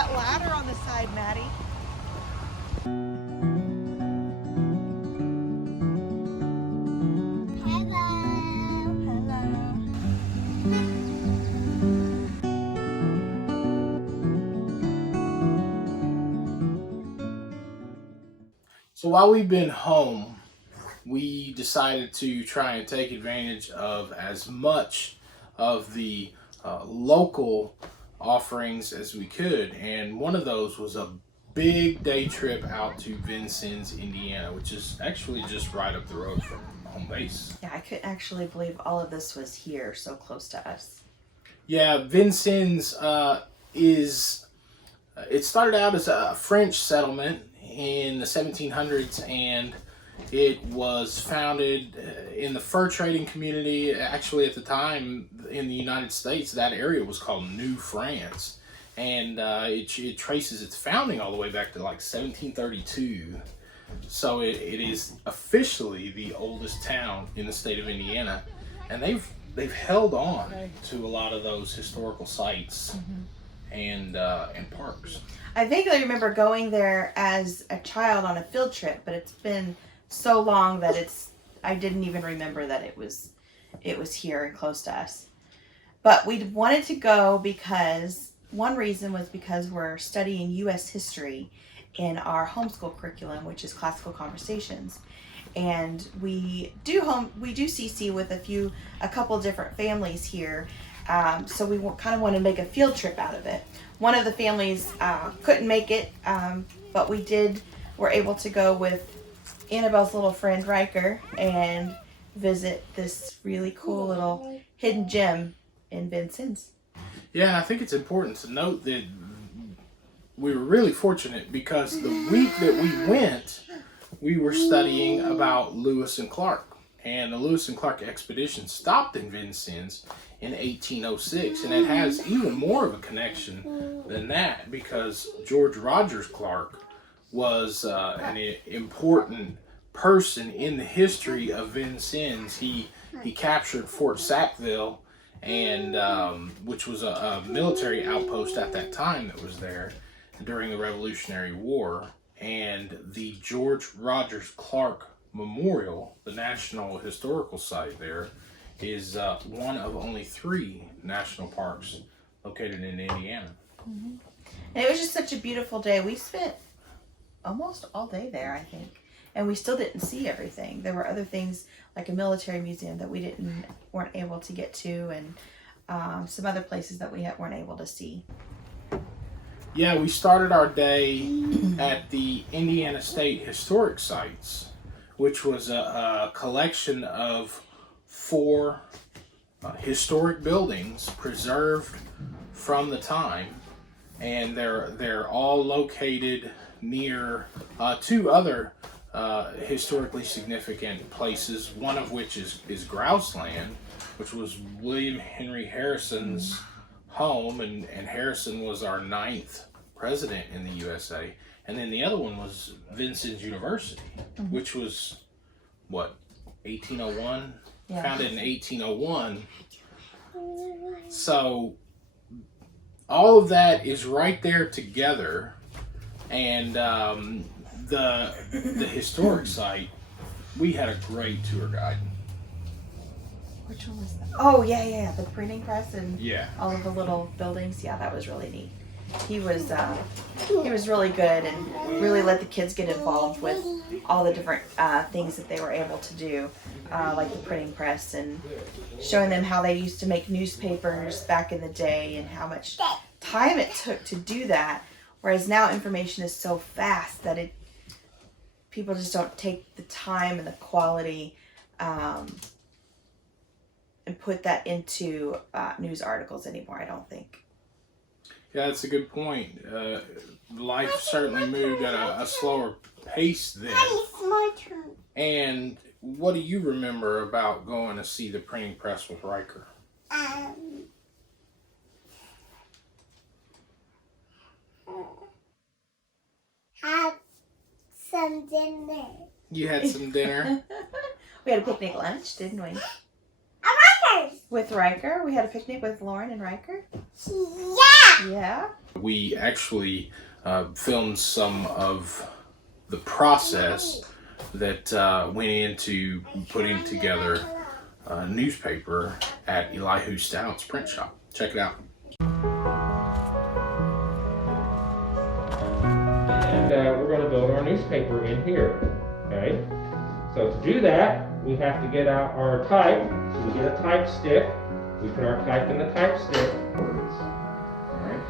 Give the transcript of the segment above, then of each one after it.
that ladder on the side, Maddie. So while we've been home, we decided to try and take advantage of as much of the local offerings as we could. And one of those was a big day trip out to Vincennes, Indiana, which is actually just right up the road from home base. Yeah, I couldn't actually believe all of this was here, so close to us. Yeah, Vincennes it started out as a French settlement in the 1700s, and it was founded in the fur trading community. Actually, at the time in the United States, that area was called New France, and it traces its founding all the way back to like 1732. So it is officially the oldest town in the state of Indiana, and they've held on to a lot of those historical sites and parks. I vaguely remember going there as a child on a field trip, but it's been so long that I didn't even remember that it was here and close to us. But we wanted to go because one reason was because we're studying U.S. history in our homeschool curriculum, which is classical conversations. And we do CC with a couple different families here. So we kind of want to make a field trip out of it. One of the families couldn't make it, but were able to go with Annabelle's little friend Riker and visit this really cool little hidden gem in Vincennes. Yeah, I think it's important to note that we were really fortunate because the week that we went, we were studying about Lewis and Clark. And the Lewis and Clark expedition stopped in Vincennes in 1806, and it has even more of a connection than that because George Rogers Clark was an important person in the history of Vincennes. He captured Fort Sackville, and which was a military outpost at that time that was there during the Revolutionary War. And the George Rogers Clark Memorial, the National Historical Site there, is one of only 3 national parks located in Indiana. Mm-hmm. And it was just such a beautiful day. We spent almost all day there, I think, and we still didn't see everything. There were other things like a military museum that we weren't able to get to, and some other places that we weren't able to see. Yeah, we started our day at the Indiana State Historic Sites, which was a collection of 4 historic buildings preserved from the time, and they're all located near 2 other historically significant places. One of which is Grouseland, which was William Henry Harrison's home, and Harrison was our 9th president in the USA. And then the other one was Vincennes University, which was, 1801? Yeah. Founded in 1801. So all of that is right there together. And the historic site, we had a great tour guide. Which one was that? Oh, yeah. The printing press and yeah, all of the little buildings. Yeah, that was really neat. He was really good and really let the kids get involved with all the different things that they were able to do, like the printing press, and showing them how they used to make newspapers back in the day and how much time it took to do that. Whereas now information is so fast that people just don't take the time and the quality and put that into news articles anymore, I don't think. Yeah, that's a good point. Life certainly moved at a slower pace then. It's my turn. And what do you remember about going to see the printing press with Riker? Have some dinner. You had some dinner? We had a picnic lunch, didn't we? Riker's. With Riker. We had a picnic with Lauren and Riker. Yeah. Yeah. We actually filmed some of the process that went into putting together a newspaper at Elihu Stout's print shop. Check it out. And we're going to build our newspaper in here, okay? So to do that, we have to get out our type. So we get a type stick. We put our type in the type stick. Alright?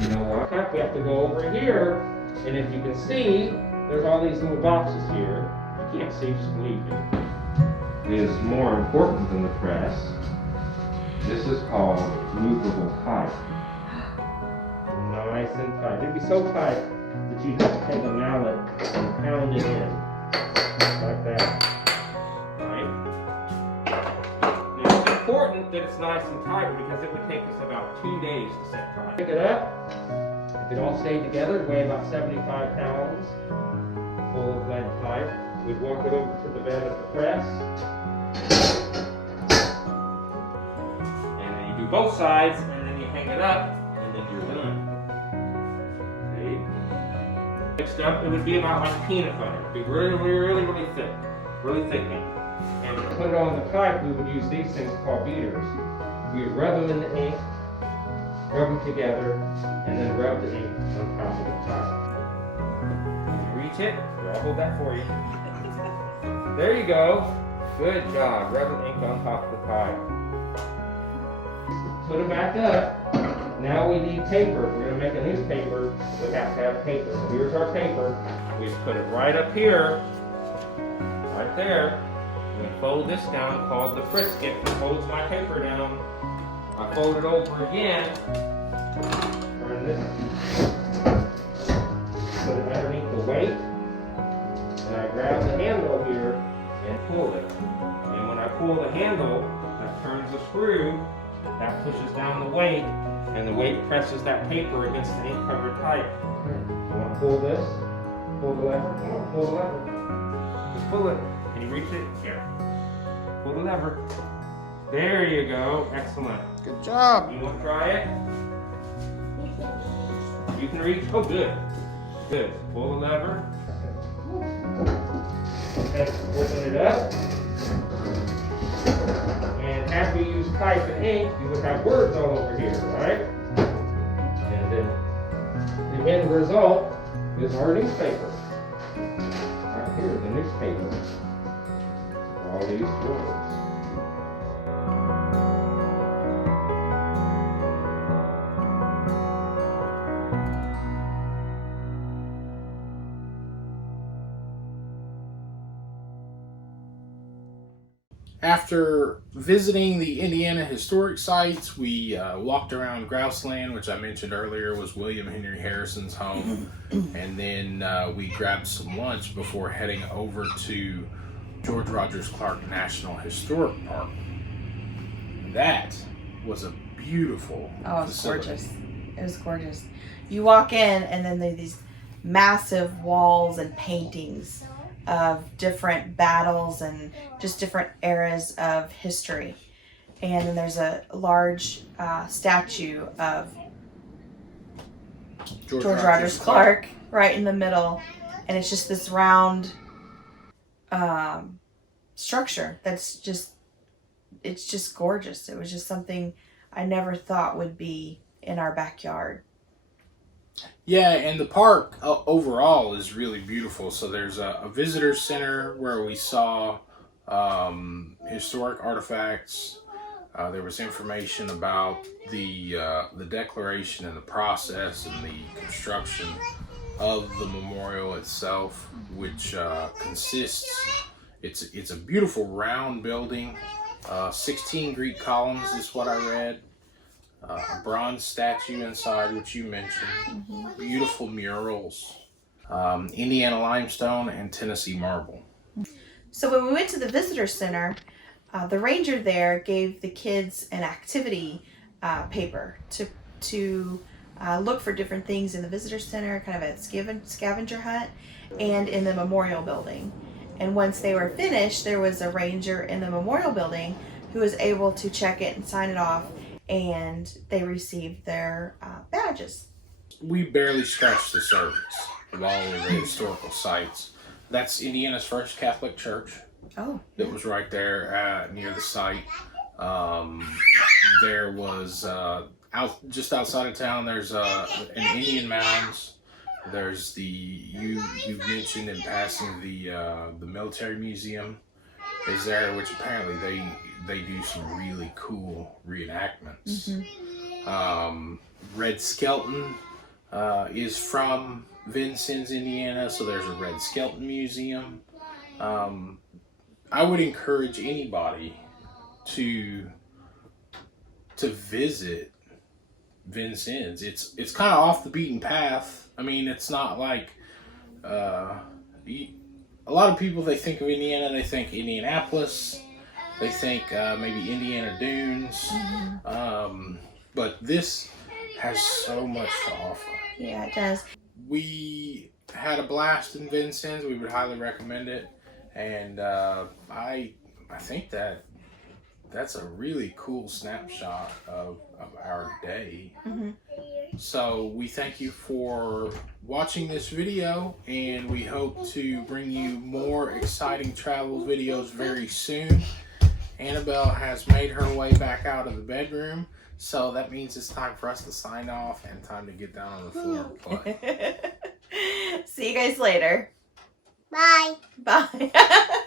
You know what? We have to go over here, and if you can see, there's all these little boxes here. If you can't see, just believe me. It is more important than the press. This is called movable type. Nice and tight. It'd be so tight that you'd have to take a mallet and pound it in. Like that. Right? Now it's important that it's nice and tight because it would take us about 2 days to set tight. Pick it up. If it all stayed together, it'd weigh about 75 pounds. Full of lead pipe. We'd walk it over to the bed of the press. And then you do both sides, and then you hang it up, and then you're done. See? Mixed up, it would be about like peanut butter. It'd be really, really, really thick. Really thickening. And to put it on the pipe, we would use these things called beaters. We would rub them in the ink, rub them together, and then rub the ink on top of the pipe. Can you reach it? Here, I'll hold that for you. There you go. Good job. Rub the ink on top of the pipe. Put it back up. Now we need paper. If we're going to make a newspaper, we have to have paper. So here's our paper. We just put it right up here. Right there. We fold this down, called the frisket, that folds my paper down. I fold it over again. Turn this. Put it underneath the weight. And I grab the handle here and pull it. And when I pull the handle, that turns the screw. That pushes down the weight. And the weight presses that paper against the ink covered pipe. You want to pull this? Pull the lever? Come on, pull the lever. Just pull it. Can you reach it? Here. Pull the lever. There you go. Excellent. Good job. You want to try it? You can reach. Oh, good. Good. Pull the lever. Okay, open it up. And after you use type and ink, you would have words all over here, right? And then the end result is our newspaper. Right here, the newspaper. All these words. After visiting the Indiana historic sites, we walked around Grouseland, which I mentioned earlier was William Henry Harrison's home, and then we grabbed some lunch before heading over to George Rogers Clark National Historic Park. That was a beautiful facility. Gorgeous. It was gorgeous. You walk in and then there's these massive walls and paintings of different battles and just different eras of history. And then there's a large statue of George Rogers Clark right in the middle. And it's just this round structure that's it's just gorgeous. It was just something I never thought would be in our backyard. Yeah, and the park overall is really beautiful. So there's a visitor center where we saw historic artifacts. There was information about the declaration and the process and the construction of the memorial itself, which consists. It's a beautiful round building. 16 Greek columns is what I read. A bronze statue inside, which you mentioned. Mm-hmm. Beautiful murals. Indiana limestone and Tennessee marble. So when we went to the visitor center, the ranger there gave the kids an activity paper to look for different things in the visitor center, kind of a scavenger hunt, and in the memorial building. And once they were finished, there was a ranger in the memorial building who was able to check it and sign it off, and they received their badges. We barely scratched the surface of all of the historical sites. That's Indiana's first Catholic church. Oh. That was right there near the site. There was just outside of town. There's an Indian mounds. There's you mentioned in passing the military museum is there, which apparently they do some really cool reenactments. Mm-hmm. Red Skelton is from Vincennes, Indiana, so there's a Red Skelton museum. I would encourage anybody to visit Vincennes. It's kind of off the beaten path. I mean, it's not like a lot of people, they think of Indiana, they think Indianapolis, they think maybe Indiana Dunes, but this has so much to offer. Yeah, it does. We had a blast in Vincennes. We would highly recommend it, and I think that's a really cool snapshot of our day. Mm-hmm. So we thank you for watching this video, and we hope to bring you more exciting travel videos very soon. Annabelle has made her way back out of the bedroom, so that means it's time for us to sign off and time to get down on the floor and play. See you guys later. Bye. Bye.